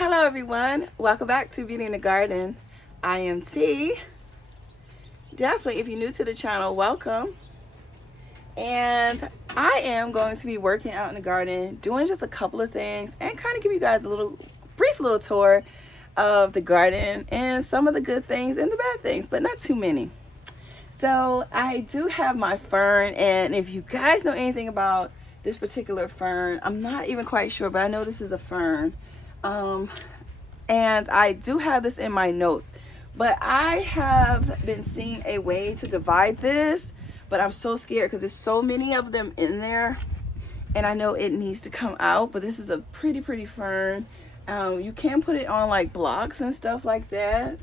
Hello everyone, welcome back to Beauty in the Garden. I am T. Definitely, if you're new to the channel, welcome. And I am going to be working out in the garden, doing just a couple of things, and kind of give you guys a brief little tour of the garden and some of the good things and the bad things, but not too many. So I do have my fern, and if you guys know anything about this particular fern, I'm not even quite sure, but I know this is a fern. And I do have this in my notes, but I have been seeing a way to divide this, but I'm so scared because there's so many of them in there, and I know it needs to come out. But this is a pretty fern. You can put it on like blocks and stuff like that.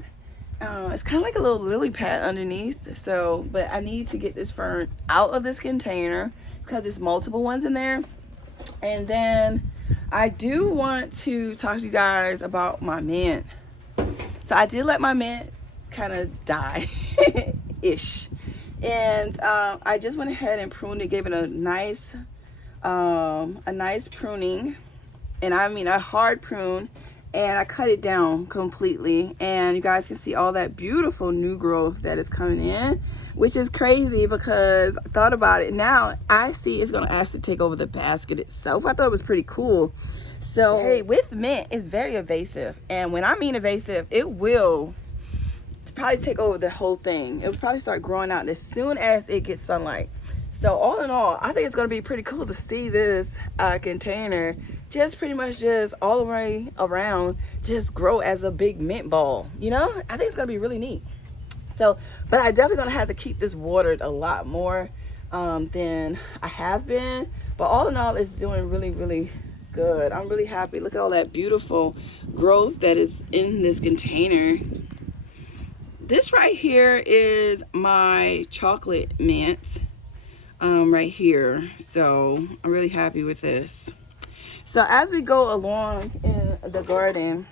It's kind of like a little lily pad underneath. So, but I need to get this fern out of this container because there's multiple ones in there. And then I do want to talk to you guys about my mint. So I did let my mint kind of die ish, and I just went ahead and pruned it, gave it a nice pruning, and I mean a hard prune, and I cut it down completely, and you guys can see all that beautiful new growth that is coming in, which is crazy because I thought about it. Now I see it's gonna actually take over the basket itself. I thought it was pretty cool. So hey, with mint, it's very invasive, and when I mean invasive, it will probably take over the whole thing. It will probably start growing out as soon as it gets sunlight. So all in all, I think it's gonna be pretty cool to see this container just pretty much just all the way around just grow as a big mint ball. You know, I think it's gonna be really neat. So, but I definitely gonna have to keep this watered a lot more than I have been. But all in all, it's doing really good. I'm really happy. Look at all that beautiful growth that is in this container. This right here is my chocolate mint right here. So I'm really happy with this. So as we go along in the garden,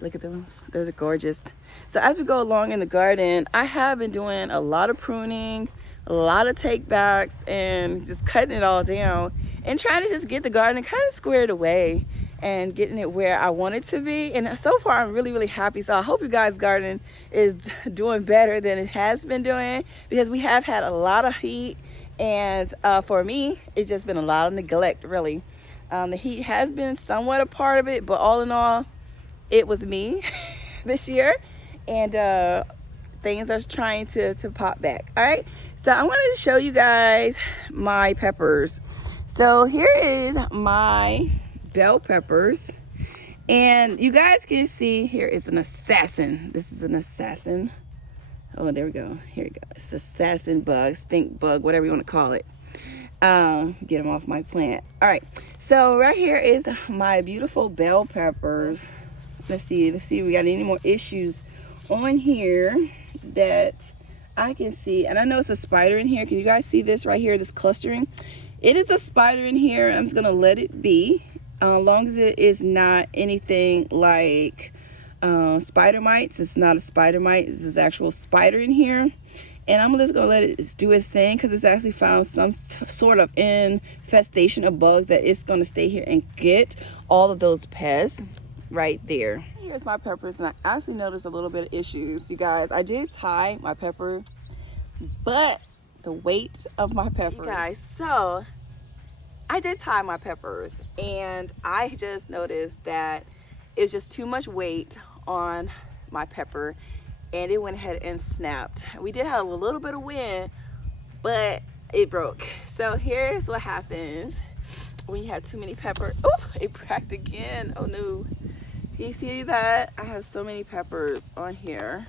look at those. Those are gorgeous. So as we go along in the garden, I have been doing a lot of pruning, a lot of take backs, and just cutting it all down and trying to just get the garden kind of squared away and getting it where I want it to be. And so far I'm really happy. So I hope you guys' garden is doing better than it has been doing, because we have had a lot of heat, and for me it's just been a lot of neglect really. The heat has been somewhat a part of it, but all in all it was me this year, and things are trying to pop back. All right, so I wanted to show you guys my peppers. So here is my bell peppers, and you guys can see here is an assassin. This is an assassin. Oh, there we go. Here we go. It's assassin bug, stink bug, whatever you want to call it. Get them off my plant. All right, so right here is my beautiful bell peppers. Let's see if we got any more issues on here that I can see. And I know it's a spider in here. Can you guys see this right here, this clustering? It is a spider in here. I'm just gonna let it be, as long as it is not anything like spider mites. It's not a spider mite. This is actual spider in here, and I'm just gonna let it do its thing because it's actually found some sort of infestation of bugs that it's gonna stay here and get all of those pests right there. Here's my peppers, and I actually noticed a little bit of issues, you guys. I did tie my pepper, but the weight of my peppers, you guys, so I did tie my peppers, and I just noticed that it's just too much weight on my pepper, and it went ahead and snapped. We did have a little bit of wind, but it broke. So here's what happens when you have too many peppers. Oh, it cracked again. Oh no. Can you see that? I have so many peppers on here.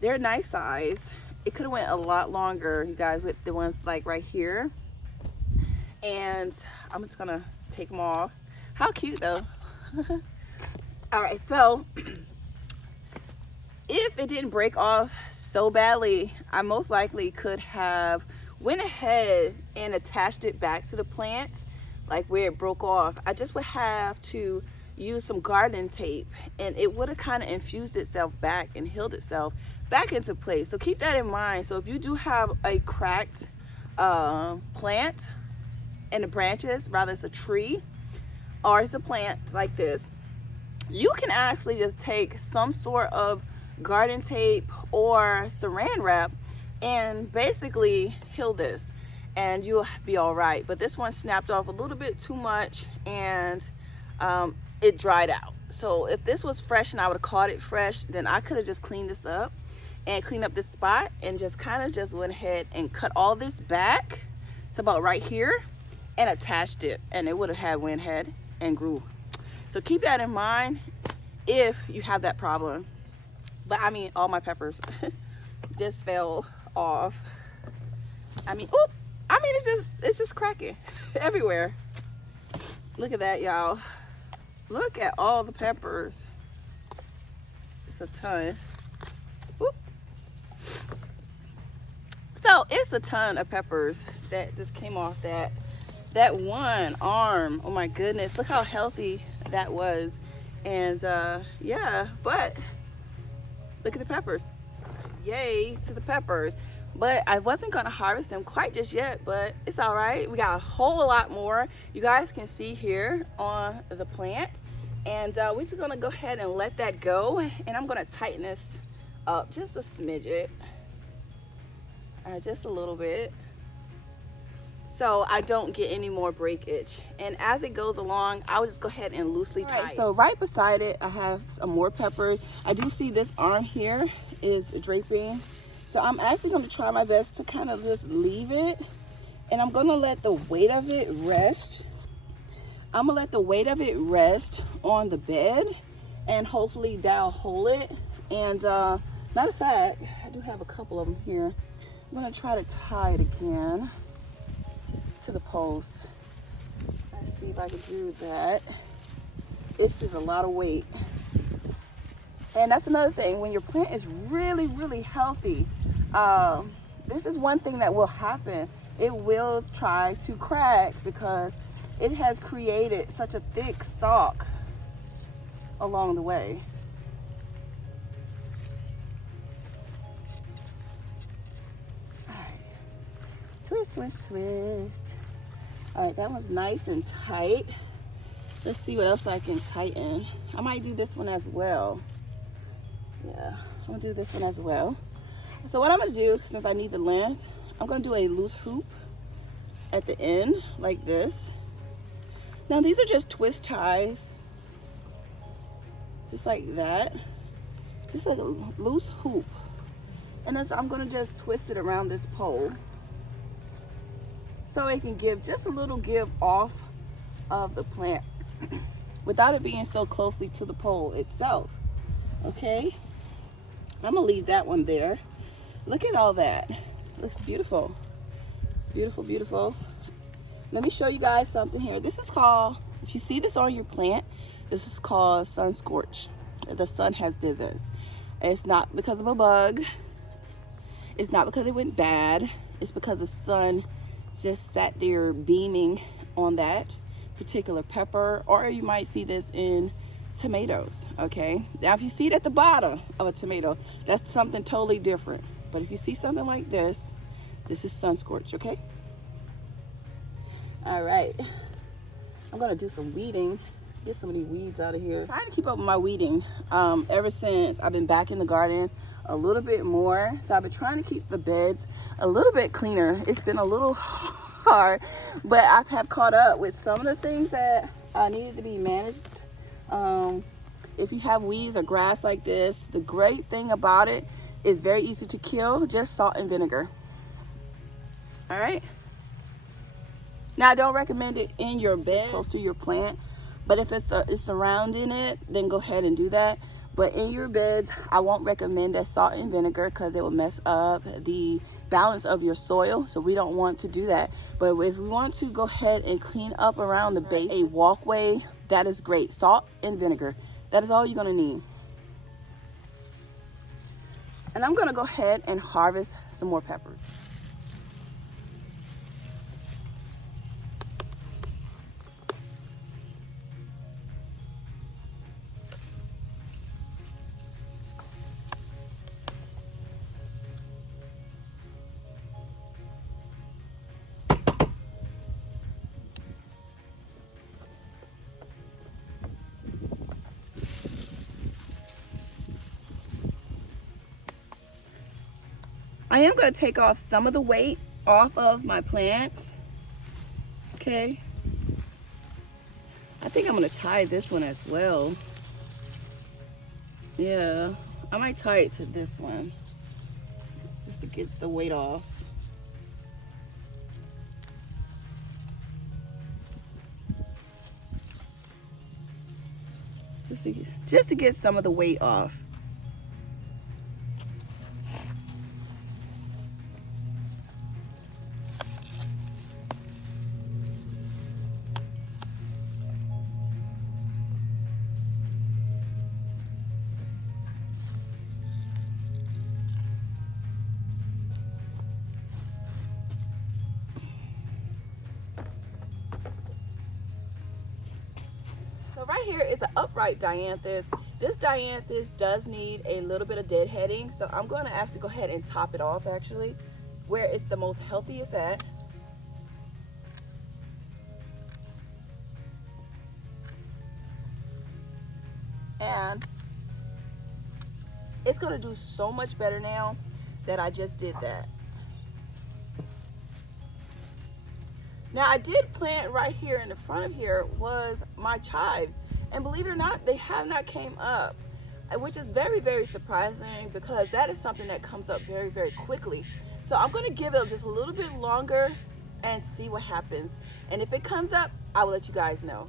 They're nice size. It could have went a lot longer, you guys, with the ones like right here. And I'm just gonna take them off. How cute though. All right, so if it didn't break off so badly, I most likely could have went ahead and attached it back to the plant, like where it broke off. I just would have to use some garden tape, and it would have kind of infused itself back and healed itself back into place. So keep that in mind. So if you do have a cracked plant and the branches, rather it's a tree or it's a plant like this, you can actually just take some sort of garden tape or saran wrap and basically heal this, and you'll be all right. But this one snapped off a little bit too much, and it dried out. So if this was fresh and I would have caught it fresh, then I could have just cleaned this up and cleaned up this spot and just kind of just went ahead and cut all this back. It's about right here, and attached it, and it would have went ahead and grew. So keep that in mind if you have that problem. But I mean, all my peppers just fell off. I mean, oop! I mean, it's just cracking everywhere. Look at that, y'all. Look at all the peppers. It's a ton. Oop. So it's a ton of peppers that just came off that one arm. Oh my goodness, look how healthy that was. And yeah, but look at the peppers. Yay to the peppers. But I wasn't gonna harvest them quite just yet, but it's all right. We got a whole lot more. You guys can see here on the plant. And we're just gonna go ahead and let that go. And I'm gonna tighten this up just a smidget. Just a little bit, so I don't get any more breakage. And as it goes along, I'll just go ahead and loosely tie. Right, so right beside it, I have some more peppers. I do see this arm here is draping. So I'm actually going to try my best to kind of just leave it. And I'm going to let the weight of it rest. I'm going to let the weight of it rest on the bed. And hopefully that'll hold it. And matter of fact, I do have a couple of them here. I'm going to try to tie it again to the post. Let's see if I can do that. This is a lot of weight. And that's another thing. When your plant is really, really healthy, this is one thing that will happen. It will try to crack because it has created such a thick stalk along the way. Twist, twist, twist. All right, that one's nice and tight. Let's see what else I can tighten. I might do this one as well. Yeah, I'm gonna do this one as well. So what I'm gonna do, since I need the length, I'm gonna do a loose hoop at the end, like this. Now these are just twist ties, just like that. Just like a loose hoop. And then I'm gonna just twist it around this pole, so it can give just a little give off of the plant without it being so closely to the pole itself. Okay, I'm gonna leave that one there. Look at all that. Looks beautiful. Beautiful, beautiful. Let me show you guys something here. This is called, if you see this on your plant, this is called sun scorch. The sun has did this. It's not because of a bug. It's not because it went bad. It's because the sun just sat there beaming on that particular pepper, or you might see this in tomatoes. Okay, now if you see it at the bottom of a tomato, that's something totally different. But if you see something like this, this is sun scorch. Okay, all right, I'm gonna do some weeding, get some of these weeds out of here. I'm trying to keep up with my weeding ever since I've been back in the garden a little bit more. So I've been trying to keep the beds a little bit cleaner. It's been a little hard, but I have caught up with some of the things that needed to be managed. If you have weeds or grass like this, the great thing about it is very easy to kill, just salt and vinegar. All right, now I don't recommend it in your bed close to your plant, but if it's surrounding it, then go ahead and do that. But in your beds, I won't recommend that salt and vinegar because it will mess up the balance of your soil. So we don't want to do that. But if we want to go ahead and clean up around the base, a walkway, that is great. Salt and vinegar. That is all you're going to need. And I'm going to go ahead and harvest some more peppers. I am going to take off some of the weight off of my plants. Okay. I think I'm going to tie this one as well. Yeah, I might tie it to this one just to get the weight off. Just to get some of the weight off. So right here is an upright dianthus. This dianthus does need a little bit of deadheading, so I'm going to actually go ahead and top it off actually, where it's the most healthiest at. And it's going to do so much better now that I just did that. Now I did plant right here in the front of here was my chives, and believe it or not, they have not came up, which is very, very surprising because that is something that comes up very, very quickly. So I'm going to give it just a little bit longer and see what happens. And if it comes up, I will let you guys know.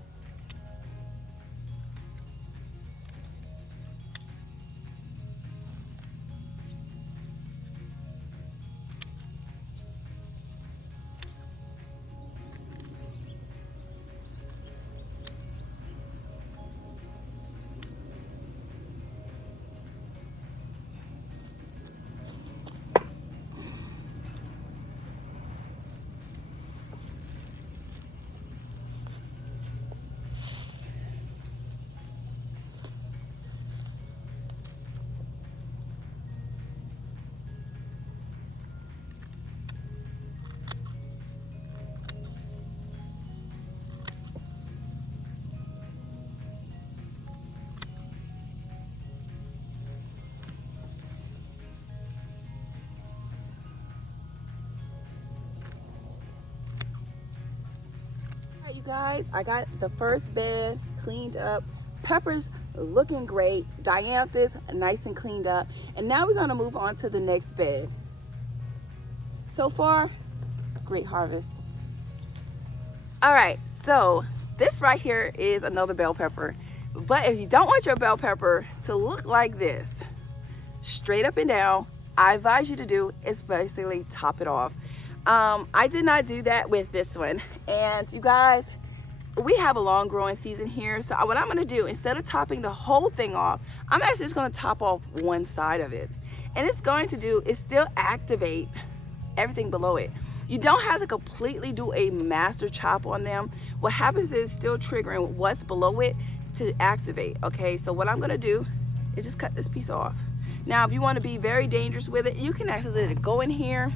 You guys, I got the first bed cleaned up. Peppers looking great. Dianthus nice and cleaned up. And now we're going to move on to the next bed. So far, great harvest. All right, so this right here is another bell pepper. But if you don't want your bell pepper to look like this, straight up and down, I advise you to do is basically top it off. I did not do that with this one. And you guys, we have a long growing season here. So what I'm going to do, instead of topping the whole thing off, I'm actually just going to top off one side of it. And it's going to do is still activate everything below it. You don't have to completely do a master chop on them. What happens is still triggering what's below it to activate. Okay, so what I'm going to do is just cut this piece off. Now, if you want to be very dangerous with it, you can actually go in here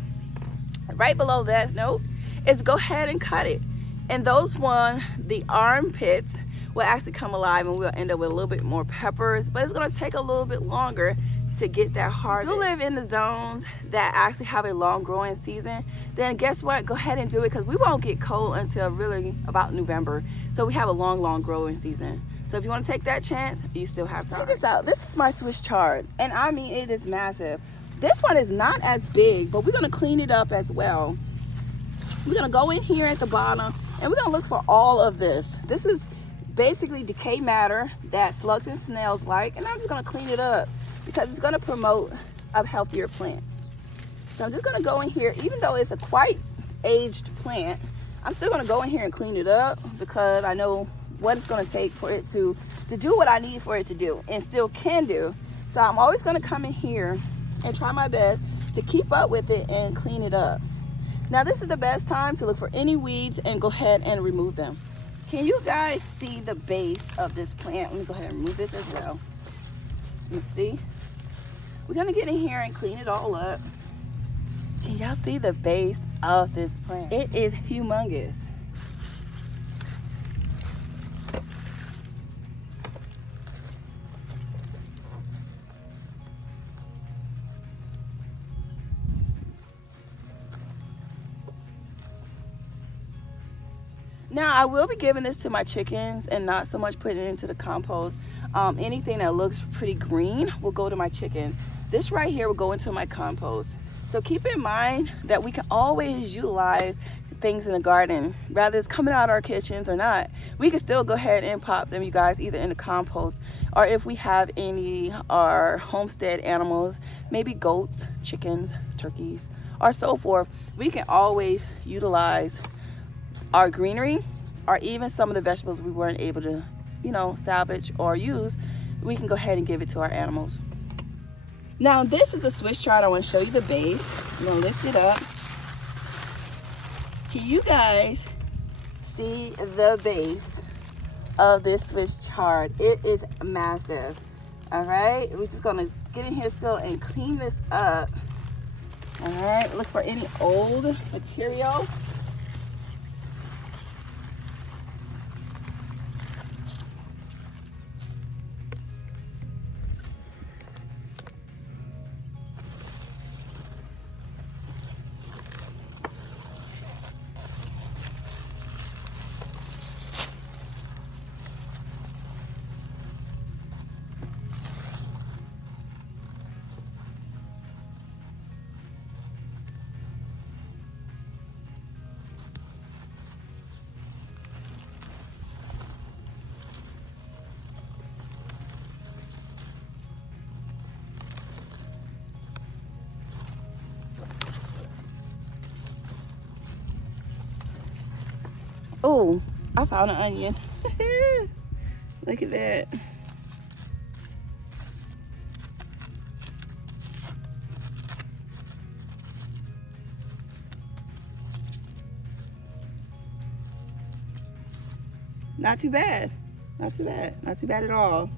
right below that note is go ahead and cut it, and those the armpits will actually come alive, and we'll end up with a little bit more peppers, but it's going to take a little bit longer to get that hard. If you live in the zones that actually have a long growing season, then guess what, go ahead and do it, because we won't get cold until really about November. So we have a long growing season. So if you want to take that chance, you still have time. Check this out. This is my Swiss chard, and I mean, it is massive. This one is not as big, but we're going to clean it up as well. We're going to go in here at the bottom, and we're going to look for all of this. This is basically decay matter that slugs and snails like, and I'm just going to clean it up because it's going to promote a healthier plant. So I'm just going to go in here, even though it's a quite aged plant, I'm still going to go in here and clean it up because I know what it's going to take for it to do what I need for it to do, and still can do. So I'm always going to come in here and try my best to keep up with it and clean it up. Now this is the best time to look for any weeds and go ahead and remove them. Can you guys see the base of this plant? Let me go ahead and remove this as well. You see? We're gonna get in here and clean it all up. Can y'all see the base of this plant? It is humongous. Now I will be giving this to my chickens and not so much putting it into the compost. Anything that looks pretty green will go to my chickens. This right here will go into my compost. So keep in mind that we can always utilize things in the garden, whether it's coming out of our kitchens or not. We can still go ahead and pop them, you guys, either in the compost, or if we have any our homestead animals, maybe goats, chickens, turkeys, or so forth, we can always utilize our greenery, or even some of the vegetables we weren't able to, you know, salvage or use. We can go ahead and give it to our animals. Now this is a Swiss chard. I want to show you the base. I'm gonna lift it up. Can you guys see the base of this Swiss chard? It is massive. All right, we're just gonna get in here still and clean this up. All right, look for any old material. Oh, I found an onion. Look at that. Not too bad. Not too bad. Not too bad at all.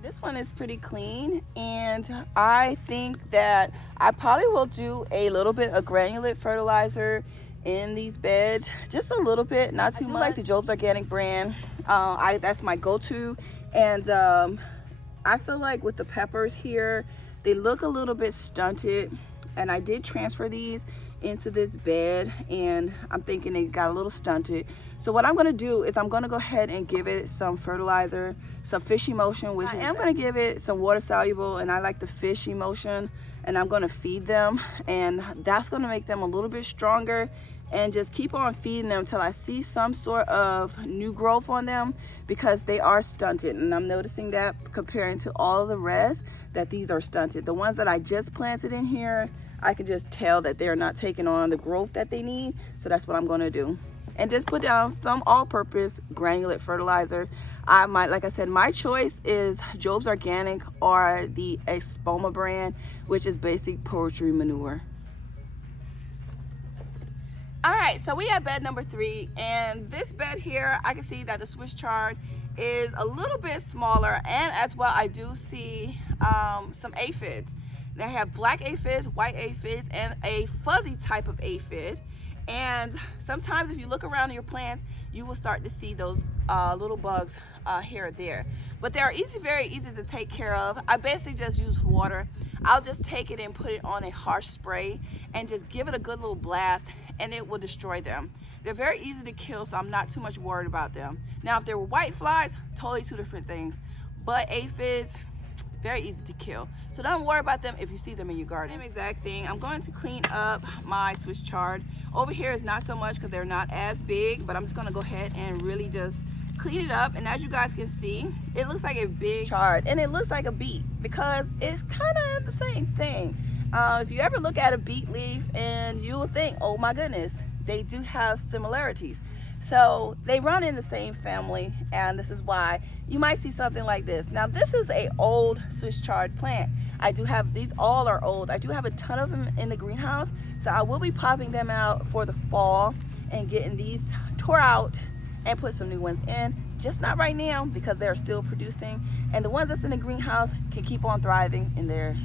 This one is pretty clean, and I think that I probably will do a little bit of granulate fertilizer in these beds, just a little bit, not too much. I like the Job's Organic brand. That's my go-to, and I feel like with the peppers here, they look a little bit stunted, and I did transfer these into this bed, and I'm thinking they got a little stunted. So what I'm going to do is I'm going to go ahead and give it some fertilizer, some fish emulsion, which I am going to give it some water soluble, and I like the fish emulsion, and I'm going to feed them, and that's going to make them a little bit stronger, and just keep on feeding them until I see some sort of new growth on them, because they are stunted, and I'm noticing that comparing to all of the rest, that these are stunted. The ones that I just planted in here, I can just tell that they're not taking on the growth that they need. So that's what I'm going to do, and just put down some all-purpose granulate fertilizer. Like I said, my choice is Job's Organic or the Espoma brand, which is basic poultry manure. All right, so we have bed number 3, and this bed here, I can see that the Swiss chard is a little bit smaller, and as well I do see some aphids. They have black aphids, white aphids, and a fuzzy type of aphid. And sometimes if you look around your plants, you will start to see those little bugs here or there. But they are very easy to take care of. I basically just use water. I'll just take it and put it on a harsh spray and just give it a good little blast, and it will destroy them. They're very easy to kill, so I'm not too much worried about them. Now, if they were white flies, totally two different things. But aphids, very easy to kill. So don't worry about them if you see them in your garden. Same exact thing. I'm going to clean up my Swiss chard. Over here is not so much because they're not as big, but I'm just going to go ahead and really just clean it up. And as you guys can see, it looks like a big chard, and it looks like a beet because it's kind of the same thing. If you ever look at a beet leaf, and you will think, oh my goodness, they do have similarities. So they run in the same family, and this is why you might see something like this. Now this is a old Swiss chard plant. I do have, these all are old. I do have a ton of them in the greenhouse, so I will be popping them out for the fall and getting these tore out and put some new ones in. Just not right now because they're still producing, and the ones that's in the greenhouse can keep on thriving in there.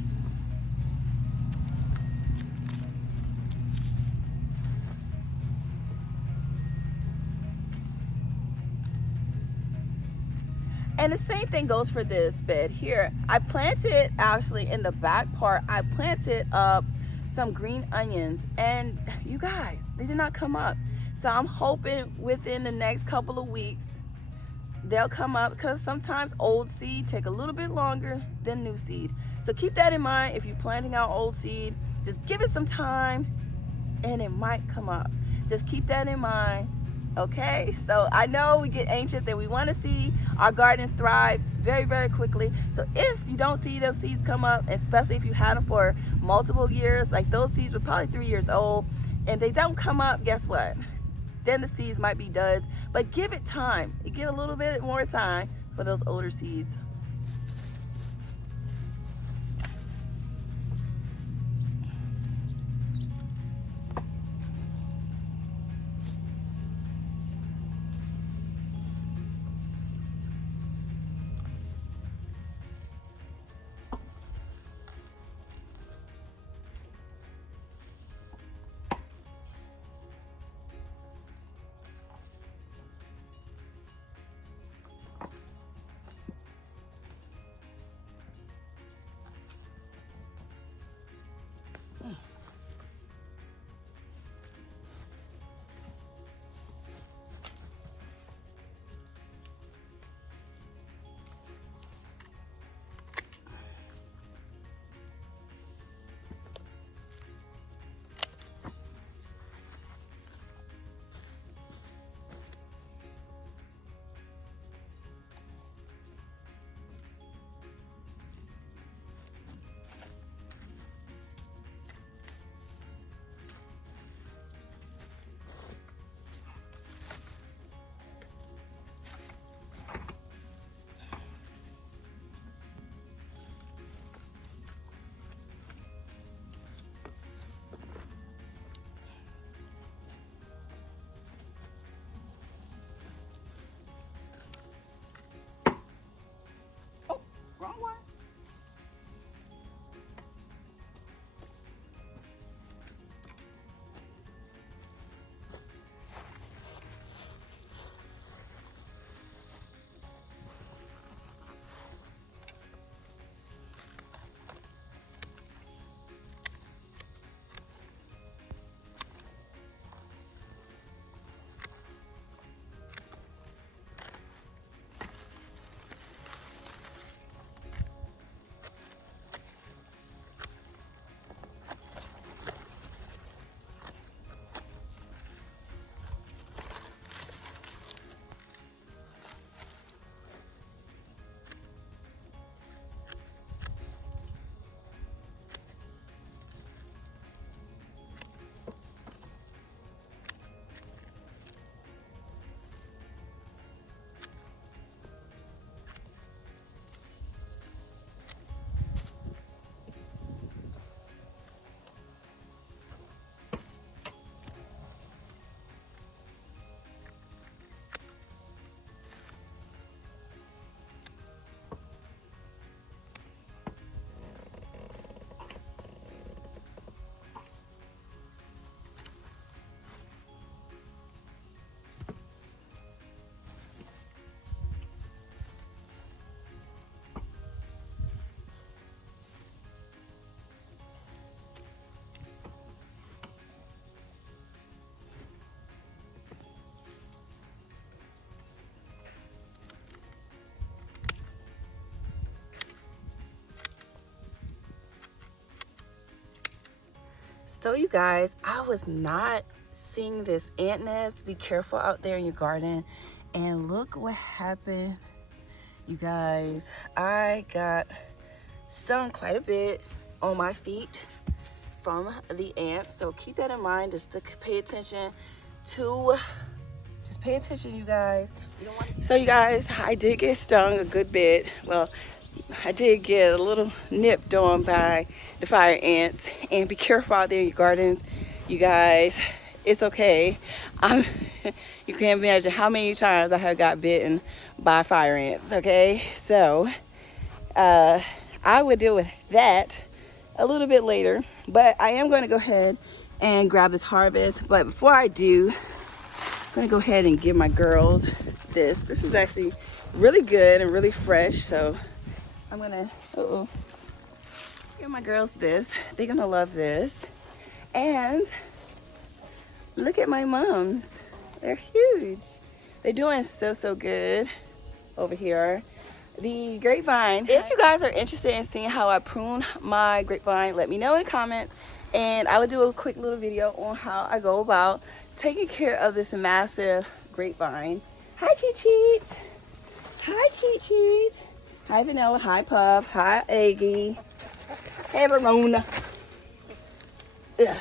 And the same thing goes for this bed here. I planted, actually in the back part, I planted up some green onions, and you guys, they did not come up. So I'm hoping within the next couple of weeks they'll come up, because sometimes old seed take a little bit longer than new seed. So keep that in mind. If you're planting out old seed, just give it some time and it might come up. Just keep that in mind. Okay, so I know we get anxious and we want to see our gardens thrive very, very quickly. So if you don't see those seeds come up, especially if you had them for multiple years, like those seeds were probably 3 years old, and they don't come up, guess what? Then the seeds might be duds, but give it time. You give a little bit more time for those older seeds. Wrong one. So you guys, I was not seeing this ant nest. Be careful out there in your garden. And look what happened, you guys. I got stung quite a bit on my feet from the ants. So keep that in mind, just to pay attention to, just pay attention, you guys. You don't want to... So you guys, I did get stung a good bit. Well, I did get a little nipped on by the fire ants, and be careful out there in your gardens, you guys. It's okay. You can't imagine how many times I have got bitten by fire ants. Okay, so I will deal with that a little bit later, but I am going to go ahead and grab this harvest. But before I do, I'm going to go ahead and give my girls this. This is actually really good and really fresh, so I'm gonna give my girls this. They're gonna love this. And look at my mums. They're huge. They're doing so good over here. The grapevine. If you guys are interested in seeing how I prune my grapevine, let me know in the comments, and I will do a quick little video on how I go about taking care of this massive grapevine. Hi, Cheat. Hi, Cheat. Hi, Vanilla. Hi, Puff. Hi, Aggie. Hey, Verona. Ugh.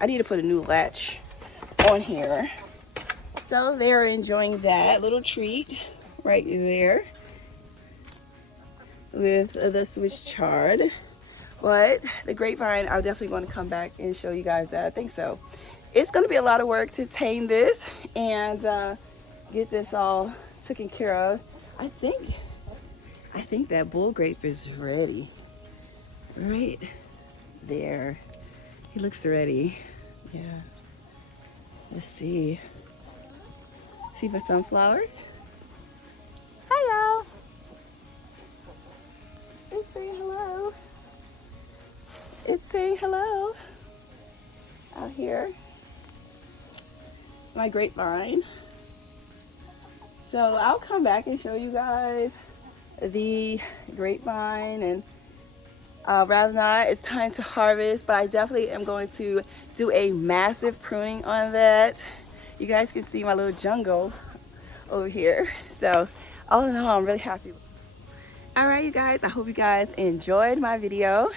I need to put a new latch on here. So they're enjoying that little treat right there with the Swiss chard. But the grapevine, I'll definitely want to come back and show you guys that. I think so. It's going to be a lot of work to tame this and get this all taken care of. I think that bull grape is ready. Right there. He looks ready. Yeah. Let's see. See my sunflower? Hi, y'all. It's saying hello. It's saying hello out here. My grapevine. So I'll come back and show you guys the grapevine, and rather not, it's time to harvest, but I definitely am going to do a massive pruning on that. You guys can see my little jungle over here. So all in all, I'm really happy. All right, you guys, I hope you guys enjoyed my video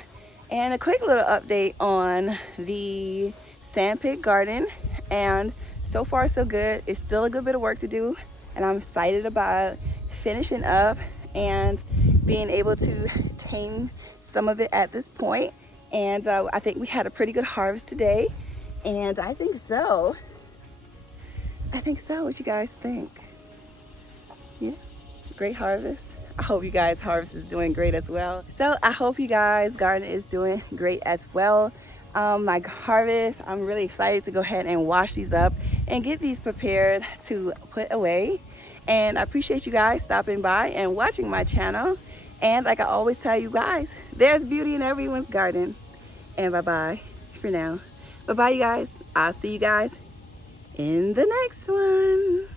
and a quick little update on the sandpit garden. And so far so good. It's still a good bit of work to do, and I'm excited about finishing up and being able to tame some of it at this point. And I think we had a pretty good harvest today, and I think so. What you guys think? Yeah, great harvest. I hope you guys' harvest is doing great as well. So I hope you guys' garden is doing great as well. My harvest, I'm really excited to go ahead and wash these up and get these prepared to put away. And I appreciate you guys stopping by and watching my channel. And like I always tell you guys, there's beauty in everyone's garden. And bye-bye for now. Bye-bye, you guys. I'll see you guys in the next one.